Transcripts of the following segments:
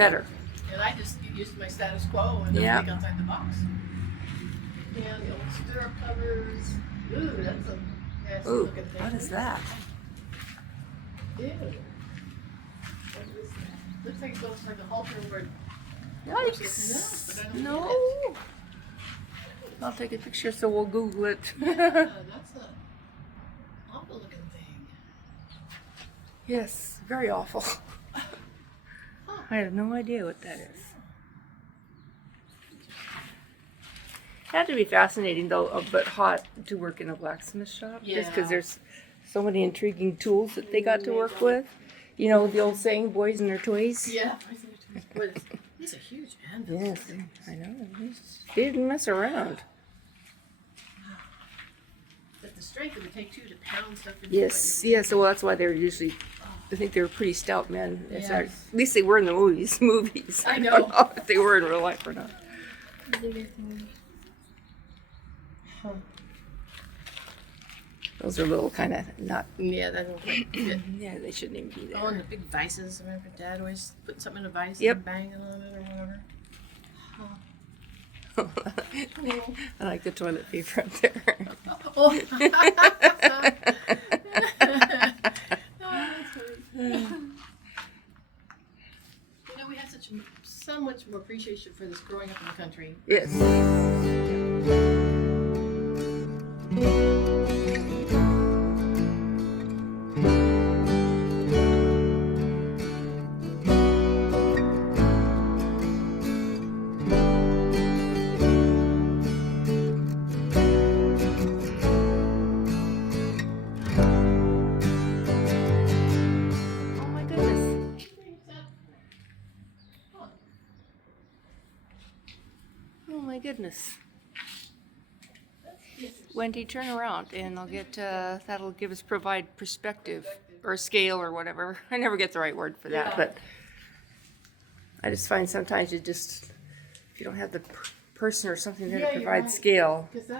better. And I just get used to my status quo and don't think outside the box. And the old stirrup covers. Ooh, that's a nasty looking thing. What is that? Ew. What is that? Looks like it goes like a halter word. Yikes. No. I'll take a picture so we'll Google it. Yeah, that's a awful looking thing. Yes, very awful. I have no idea what that is. It had to be fascinating though, but hot to work in a blacksmith shop. Yeah. Just because there's so many intriguing tools that they got to work with. You know, the old saying, boys and their toys. Yeah. These are huge anvils. Yes, I know. They didn't mess around. But the strength it would take too to pound stuff into Yes, yes. Well, that's why they're usually. I think they were pretty stout men. Yes. At least they were in the movies. I know. don't know if they were in real life or not. Those are little kind of not. Yeah, that don't quite fit. Yeah, they shouldn't even be there. Oh, and the big vices. Remember Dad always put something in a vice Yep. and banging on it or whatever. I like the toilet paper up there. Oh. We have so much more appreciation for this growing up in the country. Yes. Oh my goodness. Wendy, turn around and I'll get, that'll provide perspective or scale or whatever. I never get the right word for that, but I just find sometimes if you don't have the person or something there to provide scale. Because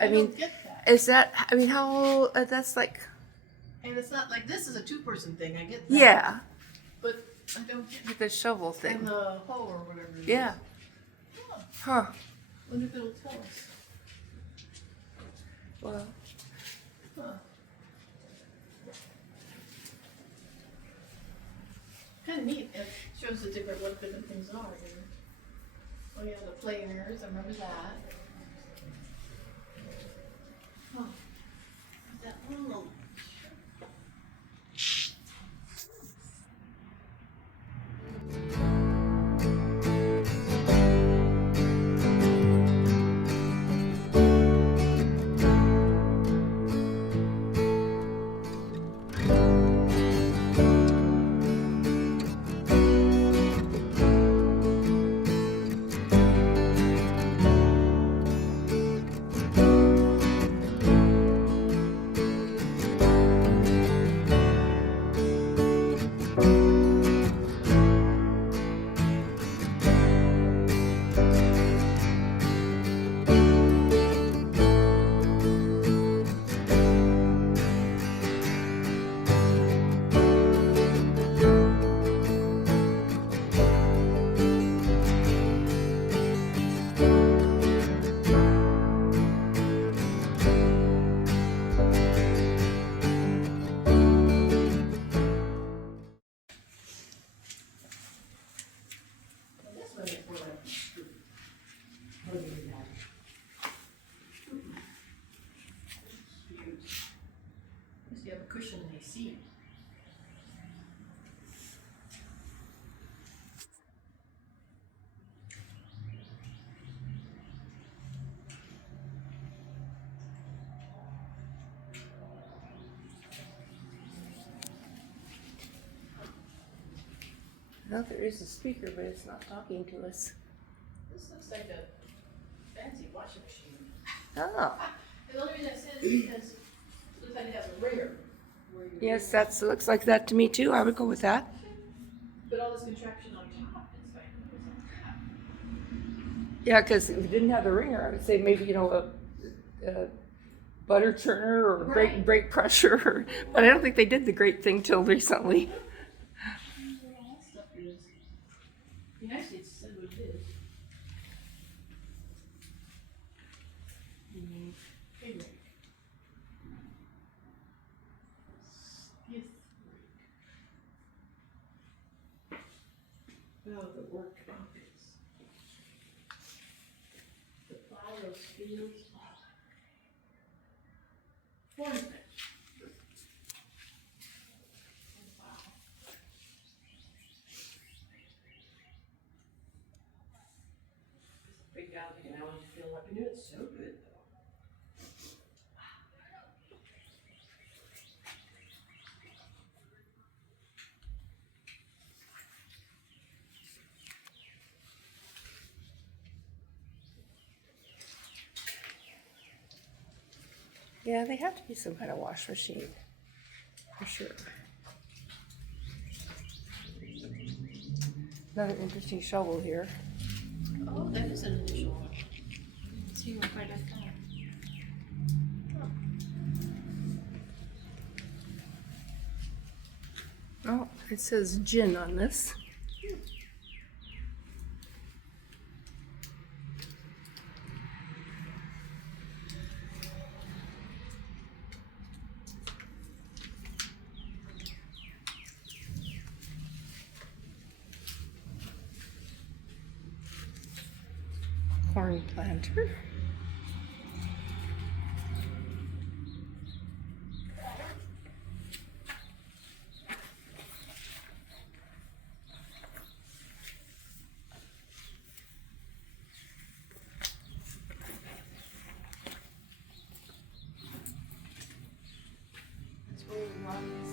I mean, don't get that. is that, I mean, how, that's like. And it's not like this is a two-person thing, I get that. Yeah. But I don't get The shovel thing. and the hoe or whatever it is. Yeah. Huh. Wonder if it'll tell us. Well. Huh. Kind of neat. It shows the what different things are. You know? Oh yeah, the planers. I remember that. Oh, that little. You have a cushion in the seat. Well, there is a speaker, but it's not talking to us. This looks like a fancy washing machine. Oh. And the only reason I said it is because it looks like it has a ringer. Yes, that looks like that to me too. I would go with that. But all this contraption on top is like, Yeah, because if it didn't have the ringer, I would say maybe, you know, a butter churner or Right. brake pressure. But I don't think they did the grape thing till recently. all stuff is. He actually said what it is. Hay rake. Skiff rake. Oh, the work of this. To plow those fields. Corn fetch. Wow. Big guy looking, I want to feel like I knew it's so good though. Yeah, they have to be some kind of wash machine, for sure. Another interesting shovel here. Oh, that is an initial one. Let's see what I got that. Oh, it says gin on this. Corn planter. That's where the rock is.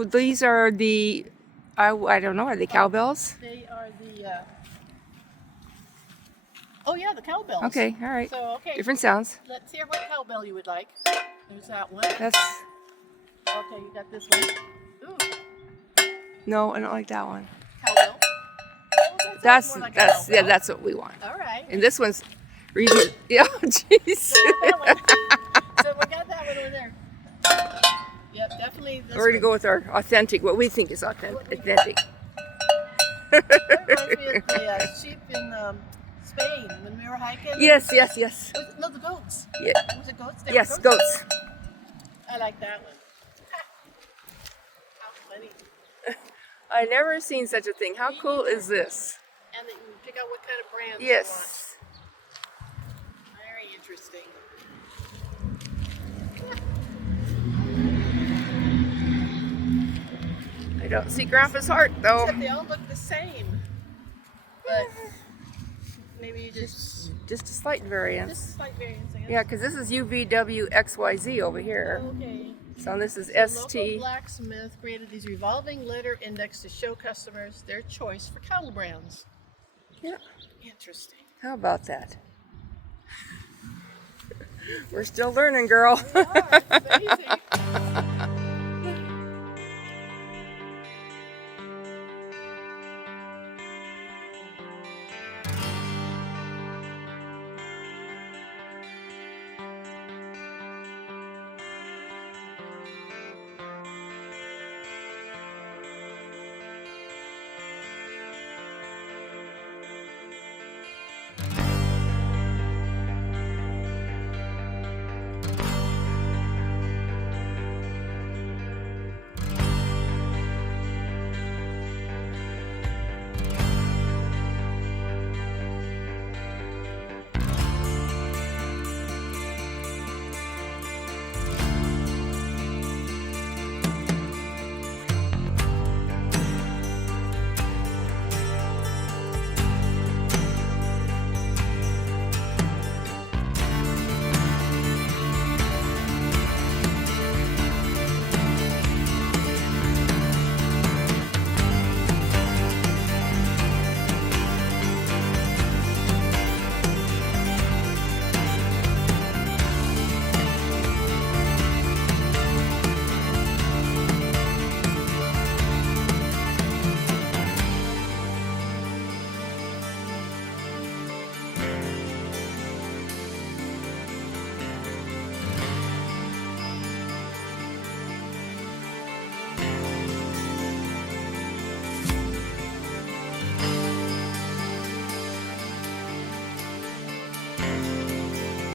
oh, these are the, I don't know, are they cowbells? They are the, oh yeah, the cowbells. Okay, all right. So, okay. Different sounds. Let's hear what cowbell you would like. There's that one. That's, Okay, you got this one. Ooh, no, I don't like that one. cowbell. Oh, that sounds more like a Yeah, cowbell. that's what we want. All right. And this one's really, yeah, jeez. So we got that one over there. Yep, definitely this We're going to one. go with our authentic, what we think is authentic. That reminds me of the sheep in Spain when we were hiking. Yes, yes, yes. No, the goats. Yeah. Was it goats? They were Yes, goats. I like that one. How funny. I never seen such a thing. How cool is this? And then you can pick out what kind of brands Yes. you want. Very interesting. I don't see Grandpa's heart though. Except they all look the same. But maybe you just Just a slight variance. slight variance, I guess. Yeah, because this is UVWXYZ over here. Okay. So this is Local ST. blacksmith created these revolving letter index to show customers their choice for cattle brands. Yeah. Interesting. How about that? We're still learning, girl. We are. It's amazing.